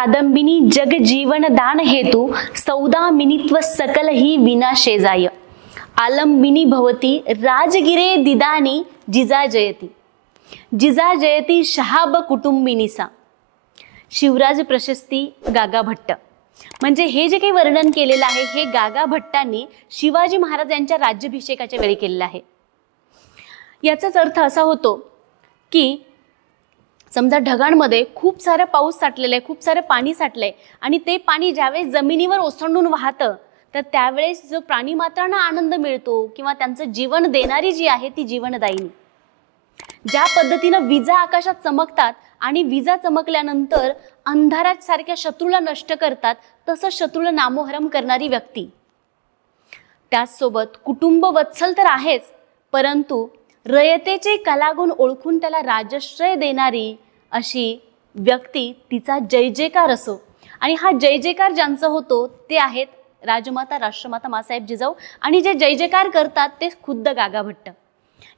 कादंबिनी जग जीवन दान हेतु सौदामिनीत्व सकल ही विनाशे जाय आलंबिनी भवती राजगिरे दिदानी जिजा जयती शहाब कुटुंबिनीसा। शिवराज प्रशस्ती गागा भट्ट। म्हणजे हे जे काही वर्णन केलेलं आहे हे गागा भट्टांनी शिवाजी महाराज यांच्या राज्याभिषेकाच्या वेळी केलेलं आहे। याचाच अर्थ असा होतो की समजा ढगांमध्ये खूप सारा पाऊस साठलेला आहे, खूप सारं पाणी साठलंय आणि ते पाणी ज्यावेळेस जमिनीवर ओसंडून वाहतं तर त्यावेळेस जो प्राणीमात्रांना आनंद मिळतो किंवा त्यांचं जीवन देणारी जी आहे ती जीवनदायिनी। ज्या पद्धतीनं विजा आकाशात चमकतात आणि विजा चमकल्यानंतर अंधारात सारख्या शत्रूला नष्ट करतात तसं शत्रूला नामोहरम करणारी व्यक्ती। त्याचसोबत कुटुंब वत्सल तर आहेच, परंतु रयतेचे कलागुण ओळखून त्याला राजश्रय देणारी अशी व्यक्ती, तिचा जय जयकार असो। आणि हा जय जयकार ज्यांचा होतो ते आहेत राजमाता राष्ट्रमाता माँसाहेब जिजाऊ आणि जे जय जयकार करतात ते खुद्द गागा भट्ट।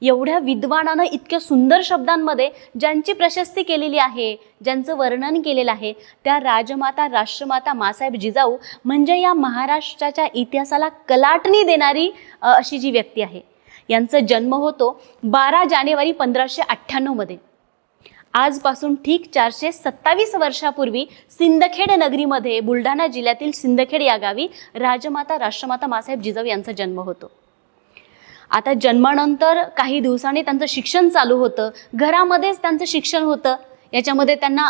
एवढ्या विद्वानानं इतक्या सुंदर शब्दांमध्ये ज्यांची प्रशस्ती केलेली आहे, ज्यांचं वर्णन केलेलं आहे त्या राजमाता राष्ट्रमाता माँसाहेब जिजाऊ म्हणजे या महाराष्ट्राच्या इतिहासाला कलाटणी देणारी अशी जी व्यक्ती आहे। यांचा जन्म होतो 12 जानेवारी 1598 मध्ये। आजपासून ठीक 427 वर्षापूर्वी सिंदखेड नगरीमध्ये बुलढाणा जिल्ह्यातील सिंदखेड या गावी राजमाता राष्ट्रमाता माँसाहेब जिजाऊ यांचा जन्म होतो। आता जन्मानंतर काही दिवसांनी त्यांचं शिक्षण चालू होतं, घरामध्येच त्यांचं शिक्षण होतं। याच्यामध्ये त्यांना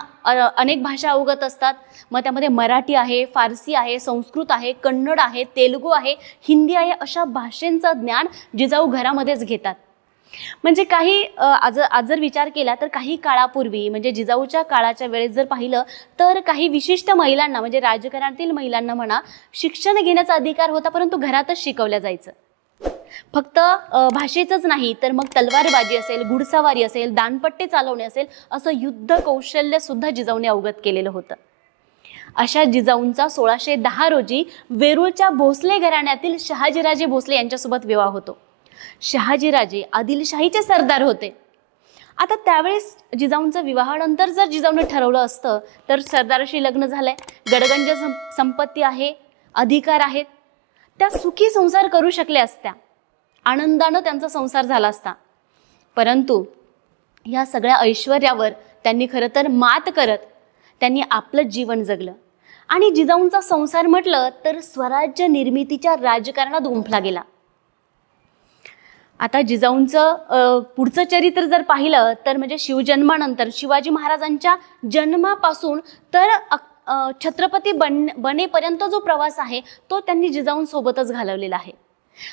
अनेक भाषा अवगत असतात, मग त्यामध्ये मराठी आहे, फारसी आहे, संस्कृत आहे, कन्नड आहे, तेलुगू आहे, हिंदी आहे, अशा भाषांचं ज्ञान जिजाऊ घरामध्येच घेतात। म्हणजे काही आज जर विचार केला तर काही काळापूर्वी म्हणजे जिजाऊच्या काळाच्या वेळेस जर पाहिलं तर काही विशिष्ट महिलांना म्हणजे राजकारणातील महिलांना म्हणा शिक्षण घेण्याचा अधिकार होता, परंतु घरातच शिकवल्या जायचं। फक्त भाषेचंच नाही तर मग तलवारबाजी असेल, घुडसवारी असेल, दानपट्टे चालवणे असेल असं युद्ध कौशल्य सुद्धा जिजाऊने अवगत केलेलं होतं। अशा जिजाऊंचा 1610 रोजी वेरूळच्या भोसले घराण्यातील शहाजीराजे भोसले यांच्यासोबत विवाह होतो। शहाजीराजे आदिलशाहीचे सरदार होते। आता त्यावेळेस जिजाऊंचा विवाहानंतर जर जिजाऊने ठरवलं असतं तर सरदाराशी लग्न झालंय, गडगंज संपत्ती आहे, अधिकार आहेत, त्या सुखी संसार करू शकल्या असत्या, आनंदानं त्यांचा संसार झाला असता। परंतु या सगळ्या ऐश्वर्यावर त्यांनी खरं तर मात करत त्यांनी आपलं जीवन जगलं आणि जिजाऊंचा संसार म्हटलं तर स्वराज्य निर्मितीच्या राजकारणात गुंफला गेला। आता जिजाऊंचं पुढचं चरित्र जर पाहिलं तर म्हणजे शिवजन्मानंतर शिवाजी महाराजांच्या जन्मापासून तर छत्रपती बनेपर्यंत जो प्रवास आहे तो त्यांनी जिजाऊंसोबतच घालवलेला आहे।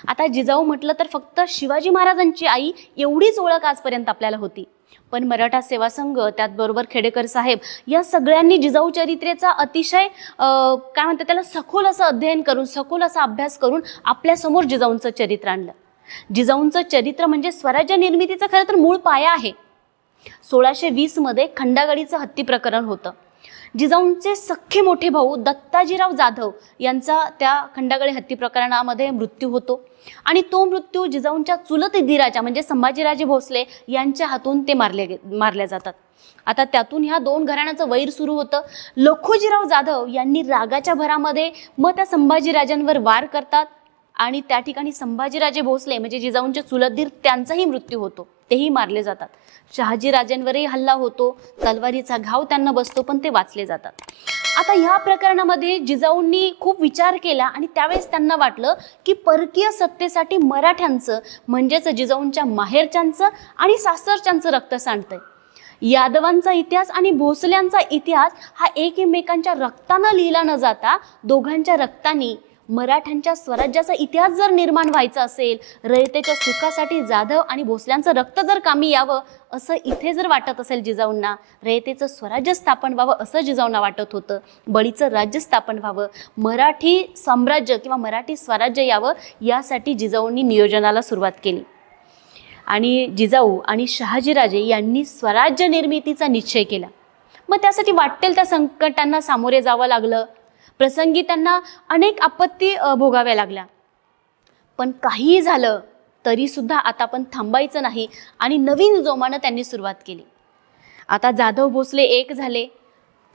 आता जिजाऊ म्हटलं तर फक्त शिवाजी महाराजांची आई एवढीच ओळख आजपर्यंत आपल्याला होती, पण मराठा सेवा संघ त्याचबरोबर खेडेकर साहेब या सगळ्यांनी जिजाऊ चरित्रेचा अतिशय काय म्हणतात त्याला सखोल असं अध्ययन करून, सखोल असा अभ्यास करून आपल्यासमोर जिजाऊंचं चरित्र आणलं। जिजाऊंचं चरित्र म्हणजे स्वराज्य निर्मितीचा खरं तर मूळ पाया आहे। 1620 मध्ये खंडागडीचं हत्ती प्रकरण होतं। जिजाऊंचे सख्खे मोठे भाऊ दत्ताजीराव जाधव यांचा त्या खंडागडी हत्ती प्रकरणामध्ये मृत्यू होतो आणि तो मृत्यू जिजाऊंच्या चुलत दीराच्या म्हणजे संभाजीराजे भोसले यांच्या हातून ते मारल्या जातात। आता त्यातून ह्या दोन घराण्याचं वैर सुरू होतं। लखोजीराव जाधव यांनी रागाच्या भरामध्ये मग त्या संभाजीराजांवर वार करतात आणि त्या ठिकाणी संभाजीराजे भोसले म्हणजे जिजाऊंचे चुलत दीर त्यांचाही मृत्यू होतो, तेही मारले जातात। शहाजीराजांवरही हल्ला होतो, तलवारीचा घाव त्यांना बसतो, पण ते वाचले जातात। आता ह्या प्रकरणामध्ये जिजाऊंनी खूप विचार केला आणि त्यावेळेस त्यांना वाटलं की परकीय सत्तेसाठी मराठ्यांचं म्हणजेच जिजाऊंच्या माहेरच्यांचं आणि सासरच्यांचं रक्त सांडतंय। यादवांचा इतिहास आणि भोसल्यांचा इतिहास हा एकमेकांच्या रक्तानं लिहिला न जाता दोघांच्या रक्तानी मराठ्यांच्या स्वराज्याचा इतिहास जर निर्माण व्हायचा असेल, रयतेच्या सुखासाठी जाधव आणि भोसल्यांचं रक्त जर कामी यावं असं इथे जर वाटत असेल जिजाऊंना, रयतेचं स्वराज्य स्थापन व्हावं असं जिजाऊंना वाटत होतं, बळीचं राज्य स्थापन व्हावं, मराठी साम्राज्य किंवा मराठी स्वराज्य यावं यासाठी जिजाऊंनी नियोजनाला सुरुवात केली। आणि जिजाऊ आणि शहाजीराजे यांनी स्वराज्य निर्मितीचा निश्चय केला। मग त्यासाठी वाटेल त्या संकटांना सामोरे जावं लागलं, प्रसंगी त्यांना अनेक आपत्ती भोगाव्या लागल्या, पण काहीही झालं तरी सुद्धा आता आपण थांबायचं नाही आणि नवीन जोमानं त्यांनी सुरुवात केली। आता जाधव भोसले एक झाले,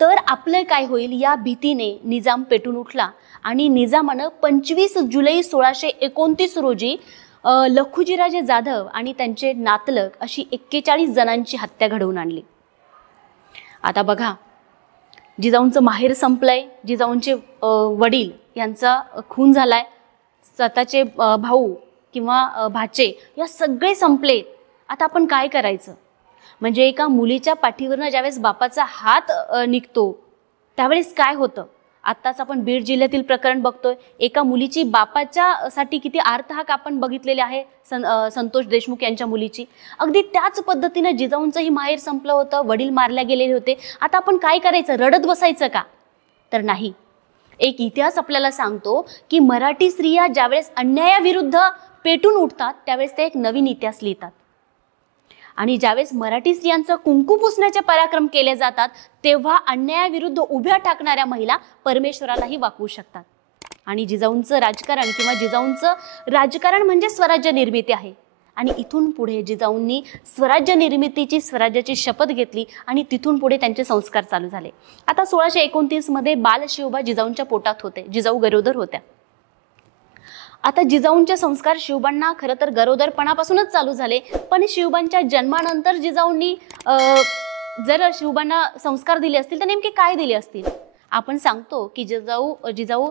तर आपलं काय होईल या भीतीने निजाम पेटून उठला आणि निजामानं 25 जुलै 1629 रोजी लखुजीराजे जाधव आणि त्यांचे नातलग अशी 41 जणांची हत्या घडवून आणली. आता बघा, जिजाऊंचं माहेर संपलंय, जिजाऊंचे वडील यांचा खून झालाय, स्वतःचे भाऊ किंवा भाचे या सगळे संपले. आता आपण काय करायचं? म्हणजे एका मुलीच्या पाठीवरनं ज्यावेळेस बापाचा हात निघतो त्यावेळेस काय होतं? आत्ताच आपण बीड जिल्ह्यातील प्रकरण बघतोय. एका मुलीची बापाच्या साठी किती आर्तहाक आपण बघितलेले आहे, संतोष देशमुख यांच्या मुलीची. अगदी त्याच पद्धतीनं जिजाऊंचंही माहेर संपलं होतं, वडील मारल्या गेलेले होते. आता आपण काय करायचं? रडत बसायचं का? तर नाही. एक इतिहास आपल्याला सांगतो की मराठी स्त्रिया ज्यावेळेस अन्यायाविरुद्ध पेटून उठतात त्यावेळेस ते एक नवीन इतिहास लिहितात. आणि ज्यावेळेस मराठी स्त्रियांचं कुंकू पुसण्याचे पराक्रम केले जातात तेव्हा अन्यायाविरुद्ध उभ्या टाकणाऱ्या महिला परमेश्वरालाही वाकवू शकतात. आणि जिजाऊंचं राजकारण किंवा जिजाऊंचं राजकारण म्हणजे स्वराज्य निर्मिती आहे. आणि इथून पुढे जिजाऊंनी स्वराज्य निर्मितीची, स्वराज्याची शपथ घेतली आणि तिथून पुढे त्यांचे संस्कार चालू झाले. आता 1629 मध्ये बालशिवबा जिजाऊंच्या पोटात होते, जिजाऊ गरोदर होत्या. आता जिजाऊंचे संस्कार शिवबांना खरं तर गरोदरपणापासूनच चालू झाले, पण शिवबांच्या जन्मानंतर जिजाऊंनी जर शिवबांना संस्कार दिले असतील तर नेमके काय दिले असतील? आपण सांगतो की जिजाऊ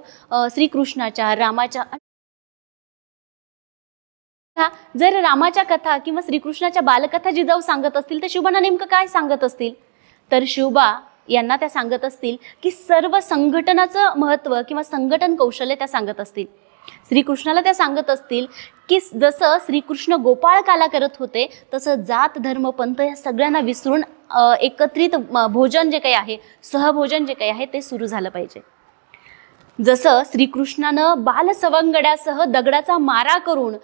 श्रीकृष्णाच्या, रामाच्या, जर रामाच्या कथा किंवा श्रीकृष्णाच्या बालकथा जिजाऊ सांगत असतील तर शिवबांना नेमकं काय सांगत असतील? तर शिवबा यांना त्या सांगत असतील की सर्व संघटनाचं महत्त्व किंवा संघटन कौशल्य त्या सांगत असतील. श्रीकृष्णाला त्या सांगत असतील की जसं श्रीकृष्ण गोपाळकाला करत होते तसं जात धर्म पंथ या सगळ्यांना विसरून एकत्रित भोजन जे काही आहे, सहभोजन जे काही आहे ते सुरू झालं पाहिजे. जसं श्रीकृष्णानं बालसवंगड्यासह दगडाचा मारा करून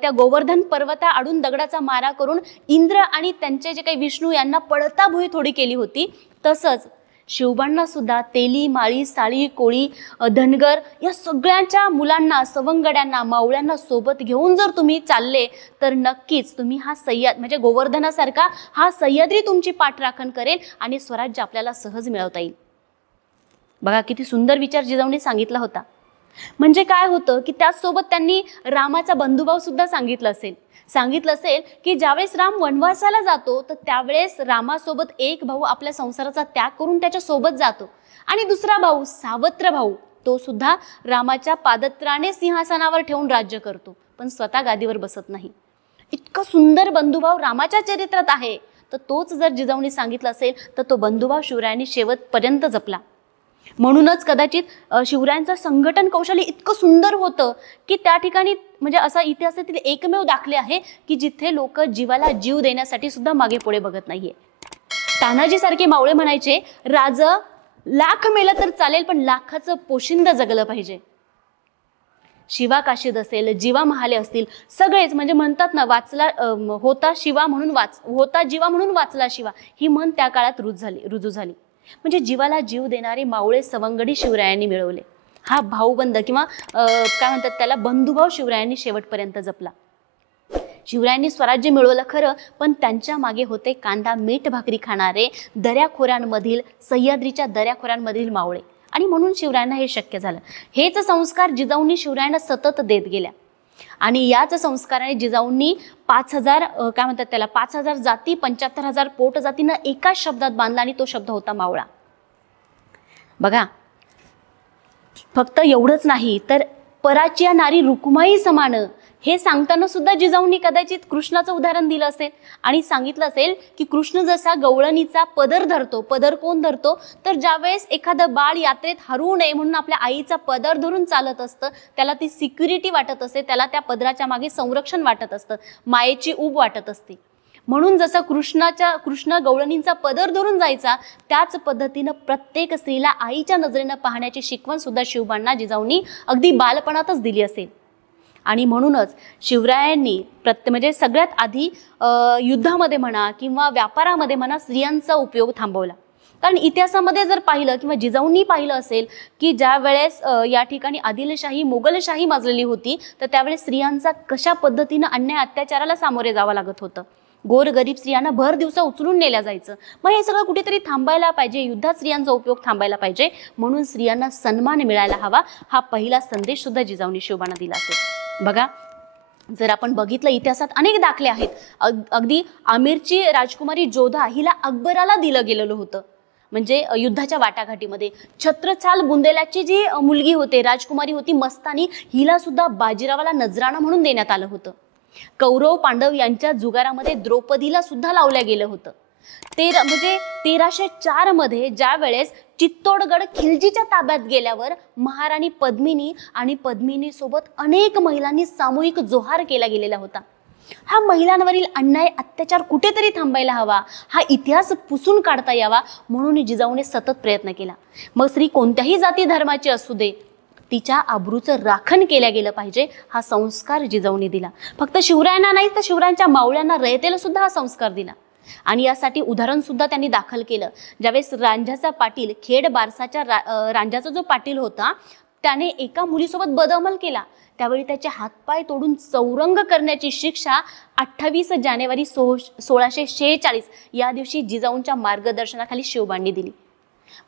त्या गोवर्धन पर्वता आडून दगडाचा मारा करून इंद्र आणि त्यांचे जे काही विष्णू यांना पळता भुई थोडी केली होती, तसंच शिवबांना सुद्धा तेली, माळी, साळी, कोळी, धनगर या सगळ्यांच्या मुलांना, सवंगड्यांना, मावळ्यांना सोबत घेऊन जर तुम्ही चालले तर नक्कीच तुम्ही हा सह्याद्री म्हणजे गोवर्धनासारखा हा सह्याद्री तुमची पाठराखण करेल आणि स्वराज्य आपल्याला सहज मिळवता येईल. बघा किती सुंदर विचार जिजाऊंनी सांगितला होता. म्हणजे काय होतं की त्याचसोबत त्यांनी रामाचा बंधुभाव सुद्धा सांगितलं असेल की ज्यावेळेस राम वनवासाला जातो तर त्यावेळेस रामासोबत एक भाऊ आपल्या संसाराचा त्याग करून त्याच्या सोबत जातो आणि दुसरा भाऊ सावत्र भाऊ तो सुद्धा रामाच्या पादत्राणे सिंहासनावर ठेवून राज्य करतो, पण स्वतः गादीवर बसत नाही. इतका सुंदर बंधुभाव रामाच्या चरित्रात आहे. तर तोच जर जिजाऊंनी सांगितलं असेल तर तो बंधुभाव शिवरायांनी शेवटपर्यंत जपला. म्हणूनच कदाचित शिवरायांचं संघटन कौशल्य इतकं सुंदर होतं की त्या ठिकाणी म्हणजे असा इतिहासातील एकमेव दाखले आहे की जिथे लोक जीवाला जीव देण्यासाठी सुद्धा मागे पुढे बघत नाहीये. तानाजी सारखे मावळे म्हणायचे, राज लाख मेलं तर चालेल पण लाखाचं पोशिंद जगलं पाहिजे. शिवा काशीद असेल, जीवा महाले असतील, सगळेच म्हणजे म्हणतात ना, वाचला होता शिवा म्हणून होता जीवा म्हणून वाचला शिवा, ही म्हण त्या काळात रुजू झाली. म्हणजे जीवाला जीव देणारे मावळे सवंगडी शिवरायांनी मिळवले. हा भाऊबंद किंवा काय म्हणतात त्याला बंधुभाव शिवरायांनी शेवटपर्यंत जपला. शिवरायांनी स्वराज्य मिळवलं खरं, पण त्यांच्या मागे होते कांदा मीठ भाकरी खाणारे दऱ्याखोऱ्यांमधील, सह्याद्रीच्या दऱ्याखोऱ्यांमधील मावळे. आणि म्हणून शिवरायांना हे शक्य झालं. हेच संस्कार जिजाऊंनी शिवरायांना सतत देत गेल्या. आणि याच संस्काराने जिजाऊंनी 5000 काय म्हणतात त्याला 5000 जाती, 75,000 पोट जातींना एकाच शब्दात बांधला आणि तो शब्द होता मावळा. बघा, फक्त एवढंच नाही तर पराची नारी रुक्माई समान हे सांगताना सुद्धा जिजाऊंनी कदाचित कृष्णाचं उदाहरण दिलं असेल आणि सांगितलं असेल की कृष्ण जसा गवळणीचा पदर धरतो. पदर कोण धरतो? तर ज्यावेळेस एखादं बाळ यात्रेत हरवू नये म्हणून आपल्या आईचा पदर धरून चालत असतं, त्याला ती सिक्युरिटी वाटत असते, त्याला त्या पदराच्या मागे संरक्षण वाटत असतं, मायेची ऊब वाटत असते. म्हणून जसं कृष्ण गवळणींचा पदर धरून जायचा, त्याच पद्धतीनं प्रत्येक स्त्रीला आईच्या नजरेनं पाहण्याची शिकवण सुद्धा शिवबांना जिजाऊंनी अगदी बालपणातच दिली असेल. आणि म्हणूनच शिवरायांनी म्हणजे सगळ्यात आधी युद्धामध्ये म्हणा किंवा व्यापारामध्ये म्हणा स्त्रियांचा उपयोग थांबवला. कारण इतिहासामध्ये जर पाहिलं किंवा जिजाऊंनी पाहिलं असेल की ज्या वेळेस या ठिकाणी आदिलशाही, मोगलशाही माजलेली होती तर त्यावेळेस स्त्रियांचा कशा पद्धतीनं अन्याय अत्याचाराला सामोरे जावं लागत होतं. गोरगरीब स्त्रियांना भर दिवसा उचलून नेल्या जायचं. मग हे सगळं कुठेतरी थांबायला पाहिजे, युद्धात स्त्रियांचा उपयोग थांबायला पाहिजे, म्हणून स्त्रियांना सन्मान मिळायला हवा, हा पहिला संदेश सुद्धा जिजाऊंनी शिवबांना दिला असेल. बघा, जर आपण बघितलं इतिहासात अनेक दाखले आहेत. अगदी आमिरची राजकुमारी जोधा हिला अकबराला दिलं गेलेलं होतं, म्हणजे युद्धाच्या वाटाघाटीमध्ये. छत्रछाल बुंदेलाची जी मुलगी होते, राजकुमारी होती मस्तानी, हिला सुद्धा बाजीरावाला नजराणा म्हणून देण्यात आलं होतं. कौरव पांडव यांच्या जुगारामध्ये द्रौपदीला सुद्धा लावलं गेलं होतं. 1304 मध्ये ज्या वेळेस चित्तोडगड खिलजीच्या ताब्यात गेल्यावर महाराणी पद्मिनी आणि पद्मिनी सोबत अनेक महिलांनी सामूहिक जोहार केला गेलेला होता. हा महिलांवरील अन्याय अत्याचार कुठेतरी थांबायला हवा, हा इतिहास पुसून काढता यावा, म्हणून जिजाऊने सतत प्रयत्न केला. मग स्त्री कोणत्याही जाती धर्माची असू दे, तिच्या आबरूचं राखण केलं गेलं पाहिजे, हा संस्कार जिजाऊने दिला. फक्त शिवरायांना नाही तर शिवरायांच्या मावळ्यांना, रयतेला सुद्धा हा संस्कार दिला. आणि यासाठी उदाहरण सुद्धा त्यांनी दाखल केलं. ज्यावेळेस रांझ्याचा पाटील, खेड बारसाच्या रांझ्याचा जो पाटील होता, त्याने एका मुलीसोबत बदअमल केला, त्यावेळी त्याचे हातपाय तोडून चौरंग करण्याची शिक्षा 28 जानेवारी 1646 या दिवशी जिजाऊंच्या मार्गदर्शनाखाली शिवबांनी दिली.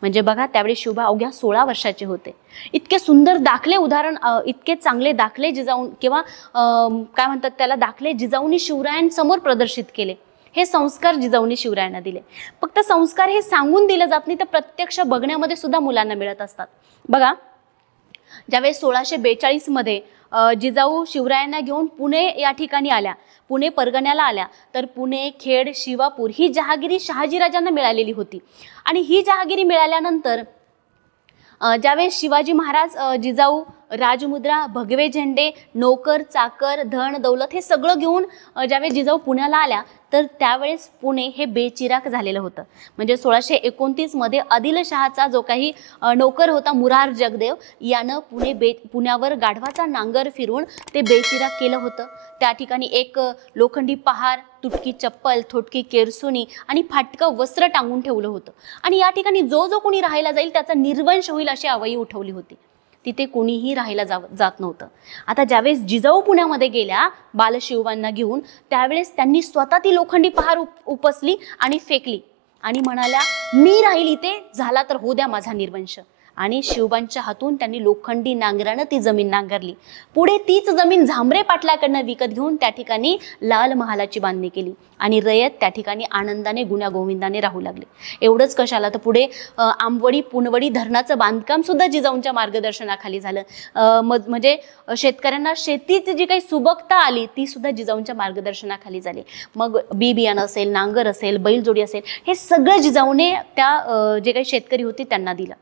म्हणजे बघा, त्यावेळी शिवबा अवघ्या 16 वर्षाचे होते. इतके सुंदर दाखले उदाहरण, इतके चांगले दाखले जिजाऊन किंवा काय म्हणतात त्याला, दाखले जिजाऊंनी शिवरायांसमोर प्रदर्शित केले. हे संस्कार जिजाऊंनी शिवरायांना दिले. फक्त संस्कार हे सांगून दिले जात नाही, तर प्रत्यक्ष बघण्यामध्ये सुद्धा मुलांना मिळत असतात. बघा, ज्यावेळेस 1642 मध्ये जिजाऊ शिवरायांना घेऊन पुणे या ठिकाणी आल्या, पुणे परगण्याला आल्या, तर पुणे, खेड, शिवापूर ही जहागिरी शहाजीराजांना मिळालेली होती. आणि ही जहागिरी मिळाल्यानंतर ज्यावेळेस शिवाजी महाराज जिजाऊ राजमुद्रा, भगवे झेंडे, नोकर चाकर, धन दौलत हे सगळं घेऊन ज्यावेळेस जिजाऊ पुण्याला आल्या, तर त्यावेळेस पुणे हे बेचिराख झालेलं होतं. म्हणजे 1629 मध्ये आदिलशहाचा जो काही नोकर होता मुरार जगदेव, यानं पुण्यावर गाढवाचा नांगर फिरून ते बेचिराख केलं होतं. त्या ठिकाणी एक लोखंडी पहार, तुटकी चप्पल, थोटकी केरसुनी आणि फाटकं वस्त्र टांगून ठेवलं होतं. आणि या ठिकाणी जो कोणी राहायला जाईल त्याचा निर्वंश होईल अशी अवई उठवली होती. तिथे कोणीही राहायला जात नव्हतं. आता ज्यावेळेस जिजाऊ पुण्यामध्ये गेल्या बालशिवबांना घेऊन, त्यावेळेस त्यांनी स्वतः ती लोखंडी पहार उपसली आणि फेकली आणि म्हणाल्या, मी राहील इथे, झाला तर होऊ द्या माझा निर्वंश. आणि शिवबांच्या हातून त्यांनी लोखंडी नांगरानं ती जमीन नांगरली. पुढे तीच जमीन झांबरे पाटलाकडनं विकत घेऊन त्या ठिकाणी लाल महालाची बांधणी केली आणि रयत त्या ठिकाणी आनंदाने गुण्यागोविंदाने राहू लागले. एवढंच कशाला, तर पुढे आंबवडी पुनवडी धरणाचं बांधकाम सुद्धा जिजाऊंच्या मार्गदर्शनाखाली झालं. म्हणजे शेतकऱ्यांना शेतीची जी काही सुबकता आली ती सुद्धा जिजाऊंच्या मार्गदर्शनाखाली झाली. मग बियाणं असेल, नांगर असेल, बैलजोडी असेल, हे सगळं जिजाऊने त्या जे काही शेतकरी होते त्यांना दिलं.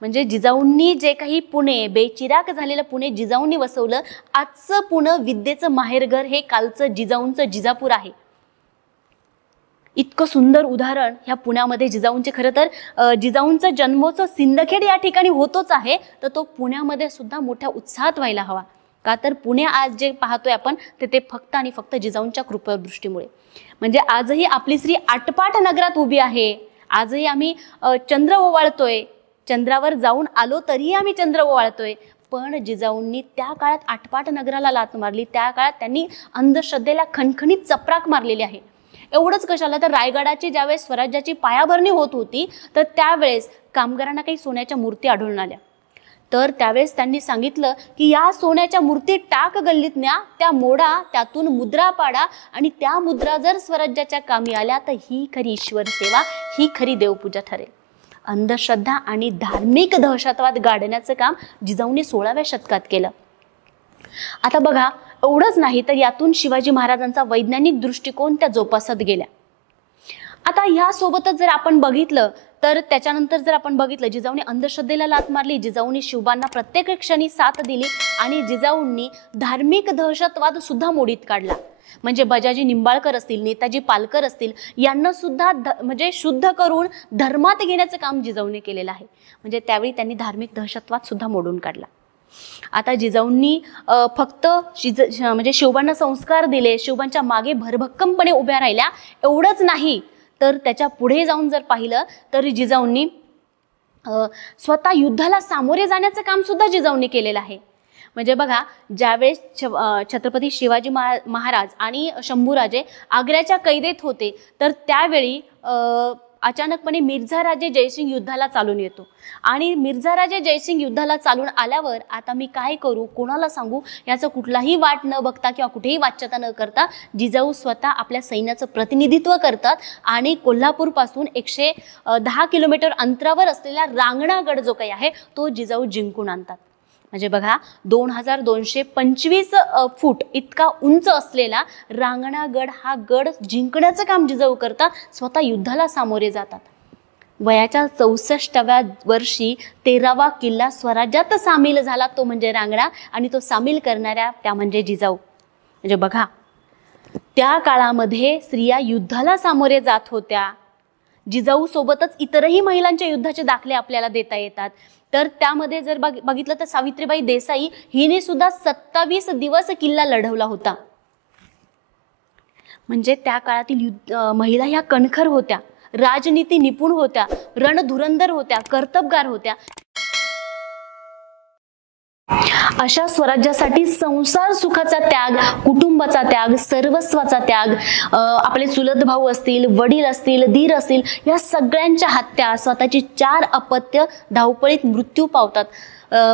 म्हणजे जिजाऊंनी जे काही पुणे बेचिराख झालेलं पुणे जिजाऊंनी वसवलं. आजचं पुणे विद्येचं माहेरघर हे कालचं जिजाऊंचं जिजापूर आहे. इतकं सुंदर उदाहरण ह्या पुण्यामध्ये जिजाऊंचे, खरं तर जिजाऊंचा जन्मोत्सव सिंदखेड या ठिकाणी होतोच आहे, तर तो पुण्यामध्ये सुद्धा मोठ्या उत्साहात व्हायला हवा. का तर पुणे आज जे पाहतोय आपण ते फक्त आणि फक्त जिजाऊंच्या कृपादृष्टीमुळे. म्हणजे आजही आपली स्त्री आटपाट नगरात उभी आहे. आजही आम्ही चंद्र ओवाळतोय, चंद्रावर जाऊन आलो तरीही आम्ही चंद्र ओवाळतोय. पण जिजाऊंनी त्या काळात आटपाट नगराला लात मारली. त्या काळात त्यांनी अंधश्रद्धेला खणखणीत चपराक मारलेली आहे. एवढंच कशाला, तर रायगडाची ज्यावेळेस स्वराज्याची पायाभरणी होत होती, तर त्यावेळेस कामगारांना काही सोन्याच्या मूर्ती आढळून आल्या. तर त्यावेळेस त्यांनी सांगितलं की या सोन्याच्या मूर्ती टाक गल्लीत न्या, त्या मोडा, त्यातून मुद्रा पाडा आणि त्या मुद्रा जर स्वराज्याच्या कामी आल्या तर ही खरी ईश्वर सेवा, ही खरी देवपूजा ठरेल. अंधश्रद्धा आणि धार्मिक दहशतवाद गाडण्याचं काम जिजाऊंनी 16व्या शतकात केलं. आता बघा, एवढंच नाही तर यातून शिवाजी महाराजांचा वैज्ञानिक दृष्टिकोन त्या जोपासत गेल्या. आता ह्या सोबतच जर आपण बघितलं तर त्याच्यानंतर जर आपण बघितलं, जिजाऊंनी अंधश्रद्धेला लाथ मारली, जिजाऊंनी शिवबांना प्रत्येक क्षणी साथ दिली आणि जिजाऊंनी धार्मिक दहशतवाद सुद्धा मोडीत काढला. म्हणजे बजाजी निंबाळकर असतील, नेताजी पालकर असतील, यांना सुद्धा म्हणजे शुद्ध करून धर्मात घेण्याचं काम जिजाऊंनी केलेलं आहे. म्हणजे त्यावेळी त्यांनी धार्मिक दहशतवाद सुद्धा मोडून काढला. आता जिजाऊंनी फक्त म्हणजे शिवबांना संस्कार दिले, शिवबांच्या मागे भरभक्कमपणे उभ्या राहिल्या, एवढंच नाही तर त्याच्या पुढे जाऊन जर पाहिलं तर जिजाऊंनी स्वतः युद्धाला सामोरे जाण्याचं काम सुद्धा जिजाऊंनी केलेलं आहे. म्हणजे बघा, ज्यावेळेस छत्रपती शिवाजी महाराज आणि शंभूराजे आग्र्याच्या कैदेत होते, तर त्यावेळी अचानकपणे मिर्झा राजे जयसिंग युद्धाला चालून येतो आणि मिर्झा राजे जयसिंग युद्धाला चालून आल्यावर आता मी काय करू, कोणाला सांगू, याचं कुठलाही वाट न बघता किंवा कुठेही वाच्यता न करता जिजाऊ स्वतः आपल्या सैन्याचं प्रतिनिधित्व करतात आणि कोल्हापूरपासून 110 किलोमीटर अंतरावर असलेला रांगणागड जो काही आहे तो जिजाऊ जिंकून आणतात. म्हणजे बघा, 2225 फूट इतका उंच असलेला रांगणागड हा गड जिंकण्याचं काम जिजाऊ करतात, स्वतः युद्धाला सामोरे जातात. वयाच्या 64व्या वर्षी 13वा किल्ला स्वराज्यात सामील झाला, तो म्हणजे रांगणा, आणि तो सामील करणाऱ्या त्या म्हणजे जिजाऊ. म्हणजे बघा, त्या काळामध्ये स्त्रिया युद्धाला सामोरे जात होत्या. जिजाऊ सोबतच इतरही महिलांच्या युद्धाचे दाखले आपल्याला देता येतात. तर त्यामध्ये जर बघितलं तर सावित्रीबाई देसाई हिने सुद्धा 27 दिवस किल्ला लढवला होता. म्हणजे त्या काळातील महिला ह्या कणखर होत्या, राजनीती निपुण होत्या, रणधुरंधर होत्या, कर्तबगार होत्या. अशा स्वराज्यासाठी संसार सुखाचा त्याग, कुटुंबाचा त्याग, सर्वस्वाचा त्याग, आपले चुलत भाऊ असतील, वडील असतील, दीर असतील, या सगळ्यांच्या हत्या, स्वतःची 4 अपत्य धावपळीत मृत्यू पावतात.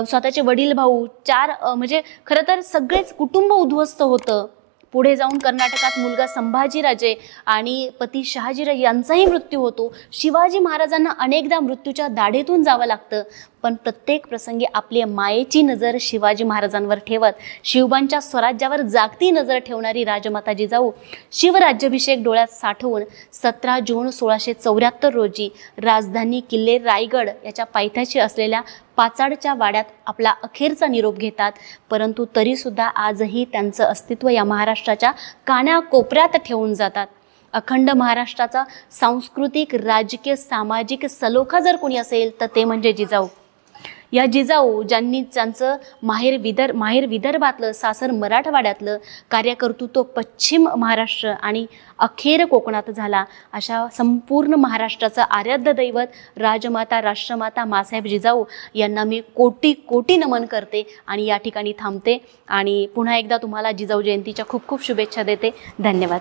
स्वतःचे वडील भाऊ 4 म्हणजे खरं तर सगळेच कुटुंब उद्ध्वस्त होतं. पुढे जाऊन कर्नाटकात मुलगा संभाजीराजे आणि पती शहाजीराजे यांचाही मृत्यू होतो. शिवाजी महाराजांना अनेकदा मृत्यूच्या दाढेतून जावं लागतं, पण प्रत्येक प्रसंगी आपली मायेची नजर शिवाजी महाराजांवर ठेवत शिवबांच्या स्वराज्यावर जागती नजर ठेवणारी राजमाता जिजाऊ शिवराज्याभिषेक डोळ्यात साठवून 17 जून 1674 रोजी राजधानी किल्ले रायगड याच्या पायथ्याशी असलेल्या पाचाडच्या वाड्यात आपला अखेरचा निरोप घेतात. परंतु तरीसुद्धा आजही त्यांचं अस्तित्व या महाराष्ट्राच्या कानाकोपऱ्यात ठेवून जातात. अखंड महाराष्ट्राचा सांस्कृतिक, राजकीय, सामाजिक सलोखा जर कोणी असेल तर ते म्हणजे जिजाऊ. या जिजाऊ ज्यांचं माहेर विदर्भातलं, सासर मराठवाड्यातलं, कार्यकर्तृत्व पश्चिम महाराष्ट्र आणि अखेर कोकणात झाला, अशा संपूर्ण महाराष्ट्राचं आराध्य दैवत राजमाता, राष्ट्रमाता माँसाहेब जिजाऊ यांना मी कोटी कोटी नमन करते आणि या ठिकाणी थांबते आणि पुन्हा एकदा तुम्हाला जिजाऊ जयंतीच्या खूप खूप शुभेच्छा देते. धन्यवाद.